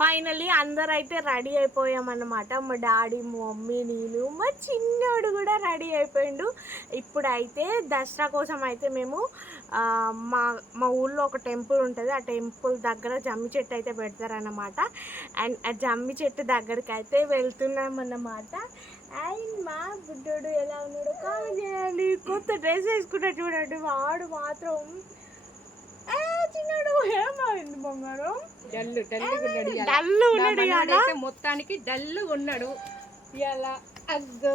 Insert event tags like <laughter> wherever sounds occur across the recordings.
Finally అందరు అయితే ready అయిపోయామన్నమాట. మా డాడీ మా మమ్మీ నేను మా చిన్నోడు కూడా రెడీ అయిపోయిండు. ఇప్పుడైతే దసరా కోసం అయితే మేము మా మా ఊళ్ళో ఒక టెంపుల్ ఉంటుంది. ఆ టెంపుల్ దగ్గర జమ్మి చెట్టు అయితే పెడతారన్నమాట. అండ్ ఆ జమ్మి చెట్టు దగ్గరికి అయితే వెళ్తున్నాం అన్నమాట అండ్ మా బుడ్డోడు ఎలా ఉన్నాడో కామెంట్ చేయండి కొత్త డ్రెస్ వేసుకుంటా చూడండి. వాడు మాత్రం ఏ, చిన్నోడు ఏమైంది బంగారం? డల్లు డల్లు ఉన్నాడు. డల్లు మొత్తానికి డల్లు ఉన్నాడు. ఇలా అగ్గో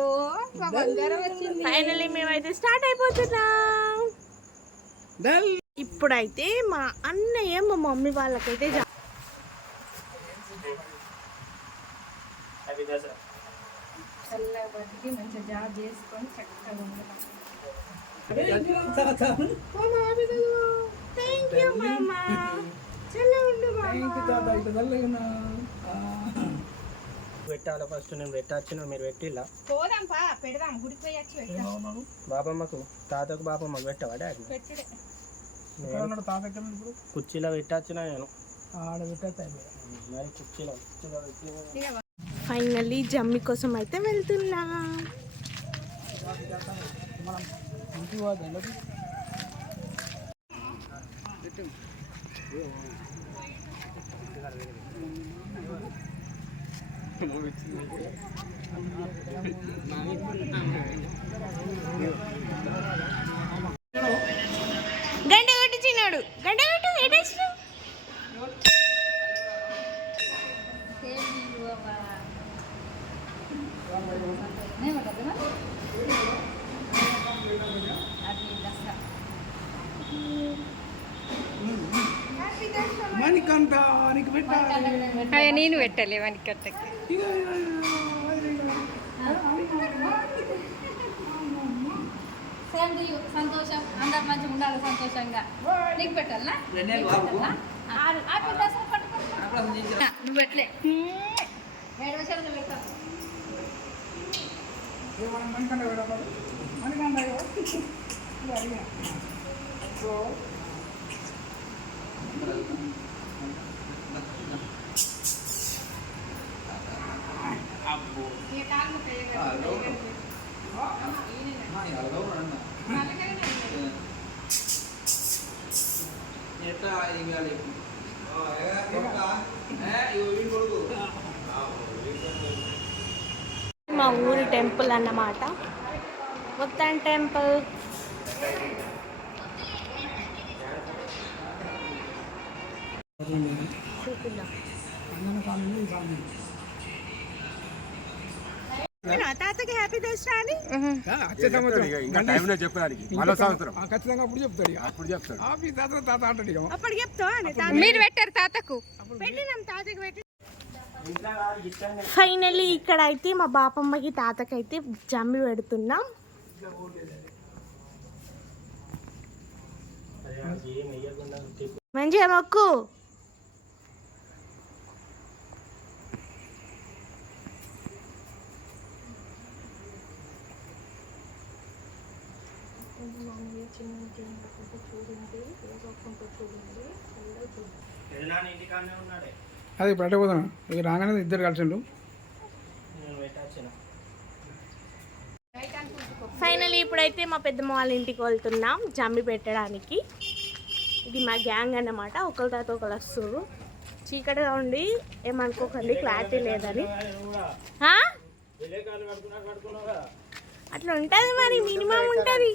బంగారం వచ్చింది. ఫైనలీ మేమైతే స్టార్ట్ అయిపోతున్నాం. ఇప్పుడైతే మా అన్నయ్య మా మమ్మీ వాళ్ళకైతే జా- చల్లగా బతికి మంచిగా జాబ్ చేసుకొని చక్కగా ఉండడం థ్యాంక్ యూ మామా చల్ల ఉండు మామా పెట్టాలి ఫస్ట్ నేను పెట్టాచిన మీరు పెట్టిల్లా పోదాం పా పెడదాం. గుడికి పోయి వచ్చి పెడదాం బాబమ్మకు తాతకు బాబమ్మకు పెట్టవా డాడీ? పెట్టుడే. నేను కుర్చీలో పెట్టాచిన నేను. ఆడ మరి కుర్చీలో కుర్చీలో పెట్టి ఫైనల్లీ జమ్మి కోసం అయితే వెళ్తున్నా. పోతే గంట కొట్టి చిన్నాడు. గంట కొట్టు నీకు పెట్టాలి నేను పెట్టలే వానికి సేమ్ యూ సంతోషం అందరు మంచిగా ఉండాలి సంతోషంగా నీకు పెట్టాలా నీకు పెట్టాలా? ఆ- ఆ పెద్ద అసలు పట్టు, పట్టు, పట్టు. నువ్వు పెట్టలే ఏడు విషయాలు పెట్టాలి. మా ఊరి టెంపుల్ అన్నమాట. మొత్తం టెంపుల్. తాతకి హ్యాపీ దసరా అని? వచ్చే సంవత్సరం ఇంకా టైం చెప్పడానికి. సంవత్సరం. ఖచ్చితంగా అప్పుడు చెప్తాడు అప్పుడు చెప్తాడు. ఆఫీస్ తాత తాత అంటాడు అప్పుడు చెప్తావా? అని తాత మీరు పెట్టారు తాతకు. పెట్టినాం తాతకి పెట్టి ఫైనలీ ఇక్కడ అయితే మా బాపమ్మకి తాతకైతే జమ్మి పెడుతున్నాం. మంచిగా మొక్కు. అదే ఇప్పుడు అటే పోతాను ఇక రాగానే ఇద్దరు కలిసిండు ఫైనల్ ఇప్పుడైతే మా పెద్దమ్మ వాళ్ళ ఇంటికి వెళ్తున్నాం. జమ్మి పెట్టడానికి. ఇది మా గ్యాంగ్ అన్నమాట. ఒకరి తర్వాత ఒకరు వస్తారు చీకటిగా ఉండి ఏమనుకోకండి క్లారిటీ లేదని. అట్లా ఉంటుంది మరి మినిమం ఉంటుంది.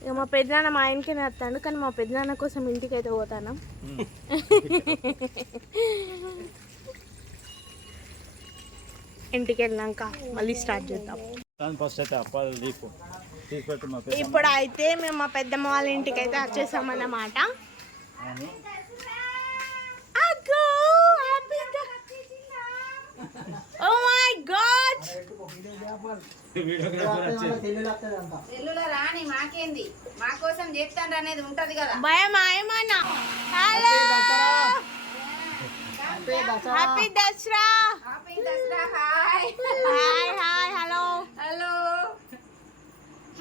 ఇక మా పెద్దనాన్న మా ఆయనకే వస్తాను కానీ మా పెద్దనాన్న కోసం ఇంటికి అయితే పోతాను <laughs> ఇంటికి వెళ్ళాక మళ్ళీ స్టార్ట్ చేద్దాం. ఇప్పుడు అయితే మేము మా పెద్దమ్మ వాళ్ళ ఇంటికి అయితే వచ్చేసామన్నమాట ఎల్లుల రాని మాకేంది? మా కోసం చేస్తాను అనేది ఉంటది కదా. Hello! Happy Dasara. Happy Dasara. Hi. Hi hi hello. Hello.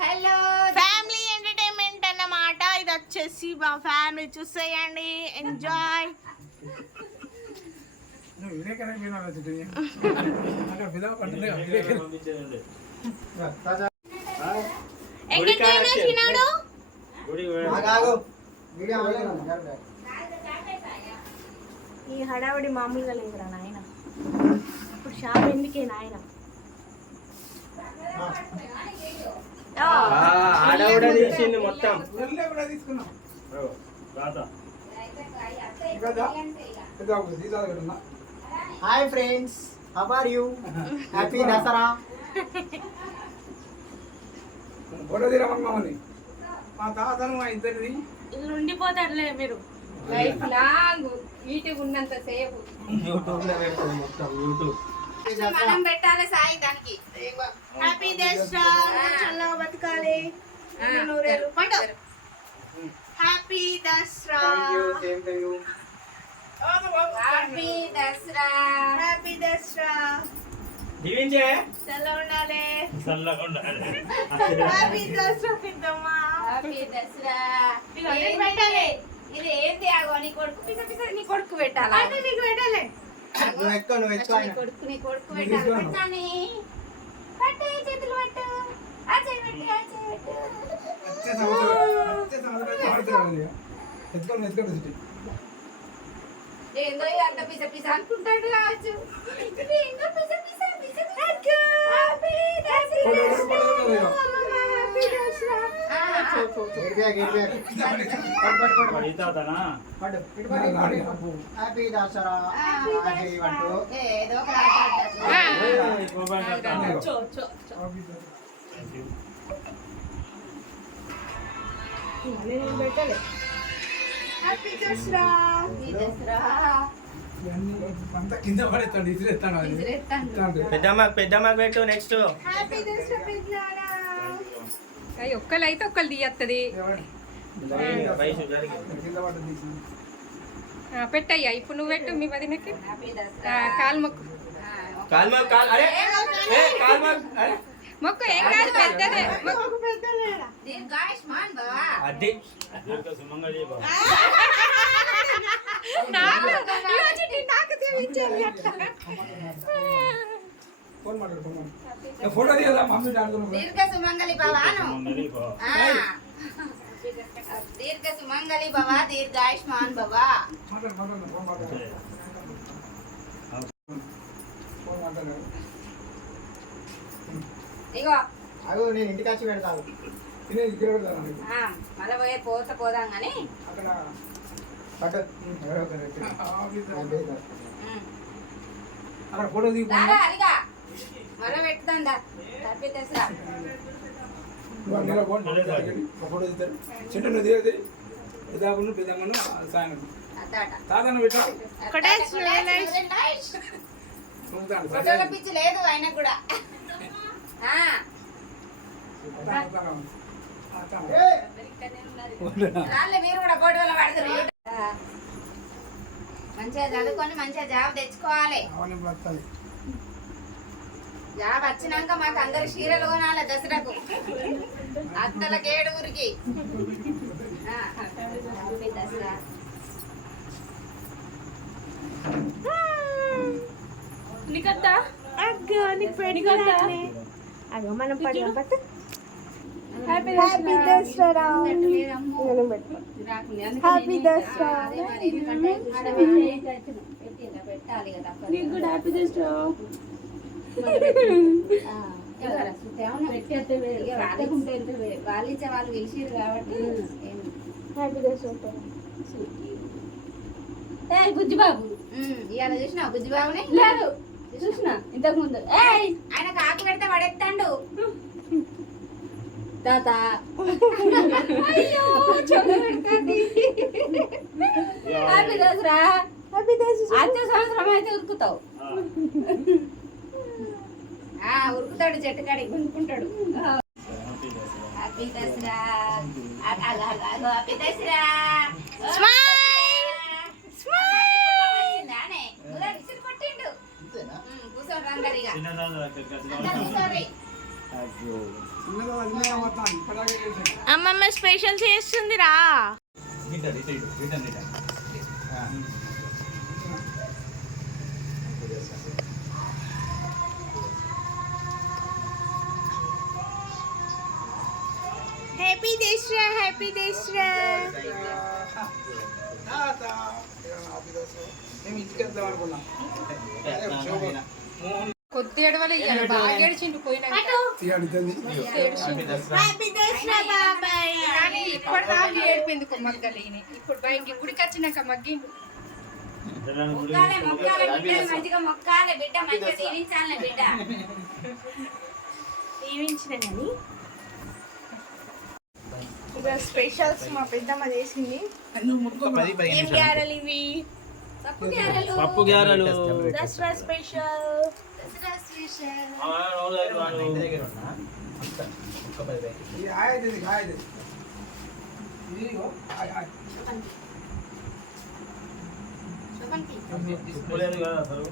Hello. Family entertainment అన్నమాట. ఇది వచ్చి వచ్చేసి మా ఫ్యామిలీ చూసేయండి. ఎంజాయ్ నువ్వు వివేకానంద వినాలి చుట్టూ అక్కడ పిలవ పట్టలే వివేకానంద ఎక్కడ చేసినాడు గుడి ఈ హడావిడి మామూలుగా లేదురా నాయన. ఇప్పుడు షాప్ ఎందుకే నాయన? ఆడవిడ తీసింది మొత్తం. తీసుకున్నాం. Hi friends how are you happy Dasara photo తీరమని మమ్మల్ని మా తాతను మా ఇద్దరిది ఇల్లు ఉండిపోతారులే మీరు లైఫ్ లాంగ్ వీటికి ఉన్నంత సేపు. యూట్యూబ్లో పెడుతుంది మొత్తం యూట్యూబ్. మనం పెట్టాలి సాయి దానికి. హ్యాపీ దసరా చల్లగా బతకాలి. నూరేళ్ళు పండు happy Dasara same to you happy Dasara happy Dasara దీవించే. చల్ల ఉండాలి చల్లకుండా హ్యాపీ దసరా పెద్దమ్మ హ్యాపీ దసరా పెట్టాలి. ఇది ఏంది ఆగో నీ కొడుకు. పిస పిస నీ కొడుకు పెట్టాలా? అంటే నీకు పెట్టాలి. నువ్వు ఎక్కువ నువ్వు ఎక్కువ నీ కొడుకు నీ కొడుకు పెట్టాలి. పెట్టాని పట్టు చేతులు పట్టు. ఆ చేయి పెట్టి ఆ చేయి పెట్టు. వచ్చే సంవత్సరం వచ్చే సంవత్సరం ఎత్తుకొని చుట్టూ ఏందో అంత పిస పిస అనుకుంటాడు కావచ్చు ఏందో పిస పిస పిస పెట్టాలి హ్యాపీ దసరా. కింద పడేస్తాడు. పెద్దమ్మకి పెద్దమ్మకి పెట్టు నెక్స్ట్ హ్యాపీ దసరా పెద్దనాన్న అయ్యి ఒక్కలైతే ఒక్కరు తీయత్తది. పెట్టయ్యా ఇప్పుడు నువ్వు పెట్టు మీ వదినకి. హ్యాపీ ఆ, దసరా కాలు మొక్కు కాల్మ కాల్ అరే ఏ కాల్మ అరే. మొక్కు ఏం కాదు పెద్దదే మొక్కు. దీర్ఘాయుష్మాన్ భవ అది దీర్ఘ సుమంగళి బాబు నాకు ఇగో చిట్టి, నాకు చూపించాలి అట్లా ఫోన్ మాట్లాడు ఫోన్ మాట్లాడు ఫోటో తీయదా మమ్మీ ఆడుతున్నాడు దీర్ఘ సుమంగళి భవాను సుమంగళి బాబు ఆ. దీర్ఘ సుమంగళి భవ దీర్ఘాయుష్మాన్ భవ మాట్లాడు మాట్లాడు ఫోన్ మాట్లాడు ఫోన్ మాట్లాడు ఇగో. అగో నేను ఇంటికి వచ్చి పెడతాను తినే ఇక్కడ పెడతాను నీకు. ఆ, మళ్ళా పోయే పోత పోదాం కానీ అక్కడ. <laughs> అక్కడ ఫోటో దిగి. మళ్ళా పెట్టుదా ఒక ఫోటో తీస్తారు. చెట్టు నువ్వు దిగది పెద్దమ్మను పెద్దమ్మను సాయం అద్దాట తాతను పెట్టు. ఒకటే నవ్వుతాడు ఫోటోల పిచ్చి లేదు ఆయన కూడా. <laughs> మీరు కూడా ఫోటోలు పడతారు ఆ. మంచిగా చదువుకొని మంచిగా జాబ్ తెచ్చుకోవాలి. జాబ్ వచ్చినాక మాకు అందరు చీరలు కొనాలి దసరాకు. అత్తలకి ఏడుగురికి. దసరా నీకత్తా? అగ్గో నీకు పెట్టుకోవాలి అగో మనం పడిన పట్టు. హ్యాపీ దసరా హ్యాపీ దసరా పెట్టాలి కదా. నీకు కూడా హ్యాపీ దసరా వాళ్ళు ఇచ్చే వాళ్ళు పిలిచిరు కాబట్టి ఏం? హ్యాపీ దసరా ఏ బుజ్జిబాబు. ఇవాళ చూసినా బుజ్జిబాబుని? లేదు. చూసిన? ఇంతకు ముందు. ఏయ్! ఆయన కాకు పెడితే పడెత్తాడు. తాత. అయ్యో చొంగ పెడతాంది. హ్యాపీ దసరా హ్యాపీ దసరా అచ్చే సంవత్సరం అయితే ఉరుకుతావు. ఆ. ఉరుకుతాడు చెట్టు కాడికి గుంజుకుంటాడు హ్యాపీ దసరా అగ, అగ, అగ, అగ, హ్యాపీ దసరా స్మైల్ నానే గుర్రా విసిరి కొట్టిండు ఉమ్, కూర్చోండి అందరు ఇక చిన్న తాత దగ్గరికి వచ్చి అందరు కూర్చోండి అయ్యో. చిన్నగా చిన్నగా మొత్తం ఇప్పటిదాకా అమ్మమ్మ special return return happy Dasara happy Dasara మేము ఇంటికి వెళ్దాం అనుకున్నాం. కొద్ది ఎడవలే ఇయ్యాలి బాగా ఏడిచిండు బాబాయ్ కానీ ఇప్పటిదాకా ఏడిపోయింది మగ్గలేని ఇప్పుడు బయటికి గుడికి వచ్చినాక మగ్గిండు. మొక్కాలే మొక్కాలే బిడ్డ మంచిగా మొక్కాలే బిడ్డ మంచిగా దీవించాలే బిడ్డ. దీవించిన కానీ ఇక స్పెషల్స్ మా పెద్దమ్మ చేసింది. ఏం గ్యారలు ఇవి? గారెలు పప్పు గ్యారెలు. దసరా స్పెషల్. దసరా స్పెషల్. ఇంటి దగ్గర ఉన్నా. ఒక్క పది. ఇది ఆయది ఇది ఆయది ఇది ఇగో, ఆయ, ఆయ. చెప్పండి అసలు.